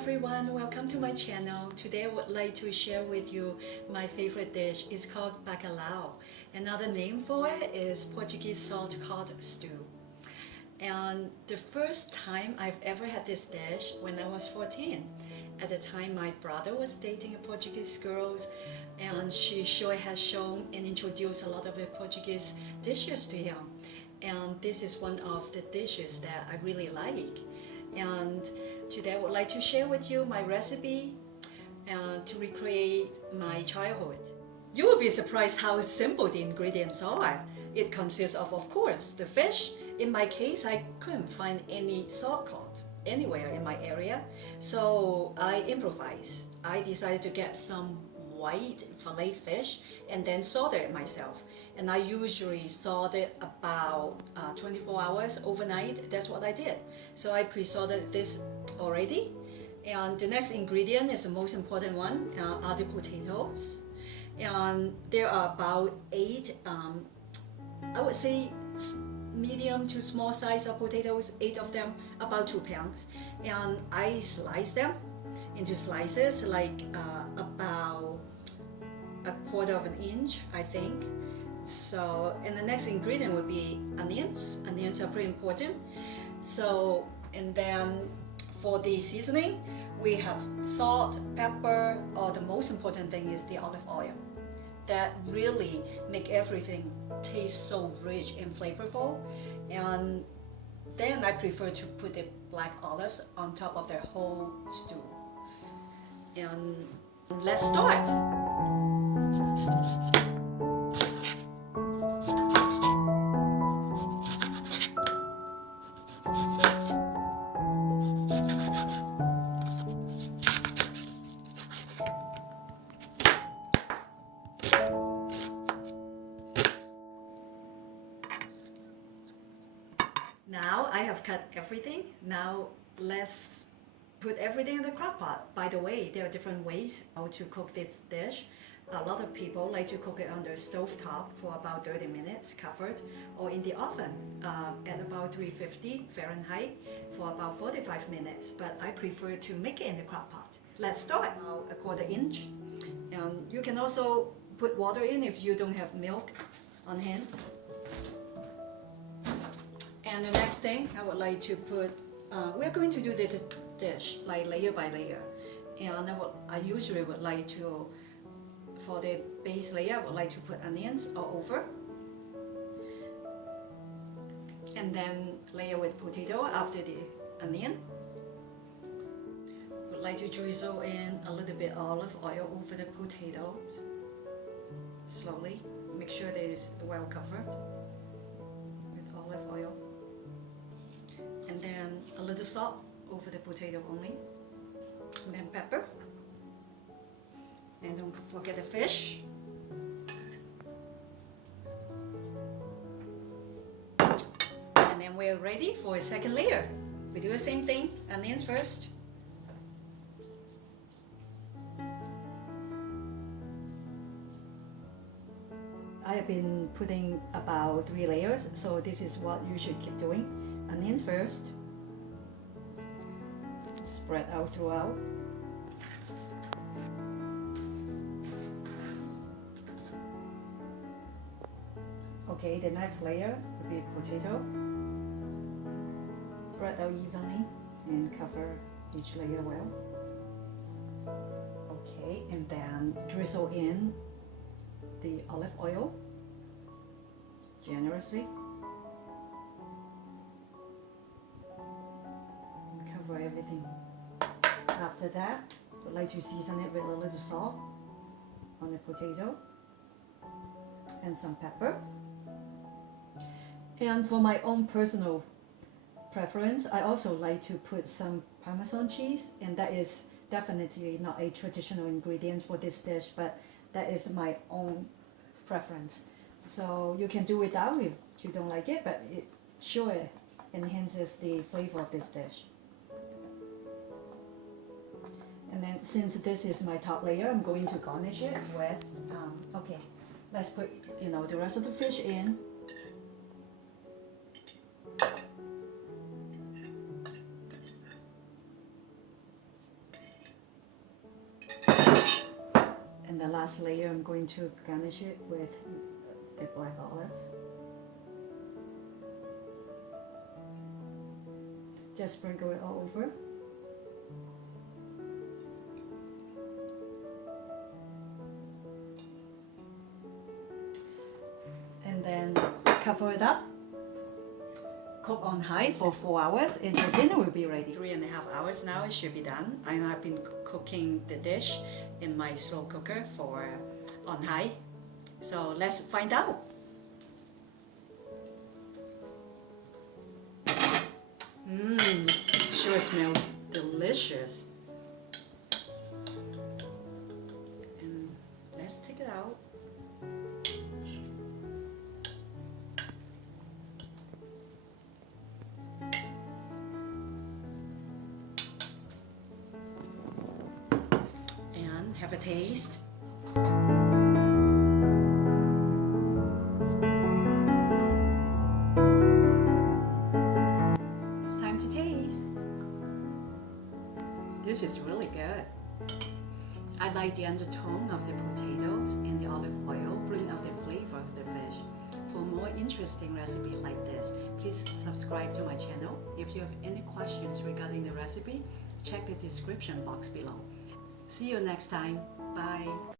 everyone, welcome to my channel. Today I would like to share with you my favorite dish. It's called Bacalao. Another name for it is Portuguese salt cod stew. And the first time I've ever had this dish when I was 14. At the time my brother was dating a Portuguese girl and she sure has shown and introduced a lot of the Portuguese dishes to him. And this is one of the dishes that I really like. And today I would like to share with you my recipe to recreate my childhood. You will be surprised how simple the ingredients are. It consists of course, the fish. In my case, I couldn't find any salt cod anywhere in my area, so I improvised. I decided to get some white fillet fish and then salt it myself. And I usually salt it about 24 hours overnight. That's what I did. So I pre-salted this already. And the next ingredient is the most important one, are the potatoes. And there are about 8, I would say medium to small size of potatoes, 8 of them, about 2 pounds. And I slice them into slices like about 1/4 of an inch, I think. So, and the next ingredient would be onions. Onions are pretty important. So, and then for the seasoning, we have salt, pepper, or the most important thing is the olive oil. That really make everything taste so rich and flavorful. And then I prefer to put the black olives on top of the whole stew. And let's start. Now I have cut everything. Now let's put everything in the crock pot. By the way, there are different ways how to cook this dish. A lot of people like to cook it on the stove top for about 30 minutes covered, or in the oven at about 350 Fahrenheit for about 45 minutes. But I prefer to make it in the crock pot. Let's start. Now 1/4 inch. And you can also put water in if you don't have milk on hand. And the next thing I would like to put, we're going to do this dish like layer by layer. And I usually would like to, for the base layer, I would like to put onions all over. And then layer with potato after the onion. Would like to drizzle in a little bit olive oil over the potatoes. Slowly, make sure that it's well covered with olive oil. And then a little salt over the potato only, and then pepper, and don't forget the fish. And then we're ready for a second layer. We do the same thing, onions first. I have been putting about 3 layers, so this is what you should keep doing. Onions first, spread out throughout. Okay, the next layer will be potato. Spread out evenly and cover each layer well. Okay, and then drizzle in the olive oil generously. And cover everything. After that, I'd like to season it with a little salt on the potato and some pepper. And for my own personal preference, I also like to put some Parmesan cheese, and that is definitely not a traditional ingredient for this dish, but that is my own preference. So you can do without if you don't like it, but it sure enhances the flavor of this dish. And then since this is my top layer, I'm going to garnish it with, okay, let's put, the rest of the fish in. last layer, I'm going to garnish it with the black olives. Just sprinkle it all over. And then cover it up. Cook on high for 4 hours and your dinner will be ready. 3.5 hours now it should be done. And I've been cooking the dish in my slow cooker for on high. So let's find out. Sure smells delicious. And let's take it out. And have a taste. It's time to taste. This is really good. I like the undertone of the potatoes and the olive oil bring out the flavor of the fish. For more interesting recipes like this, please subscribe to my channel. If you have any questions regarding the recipe, check the description box below. See you next time. Bye.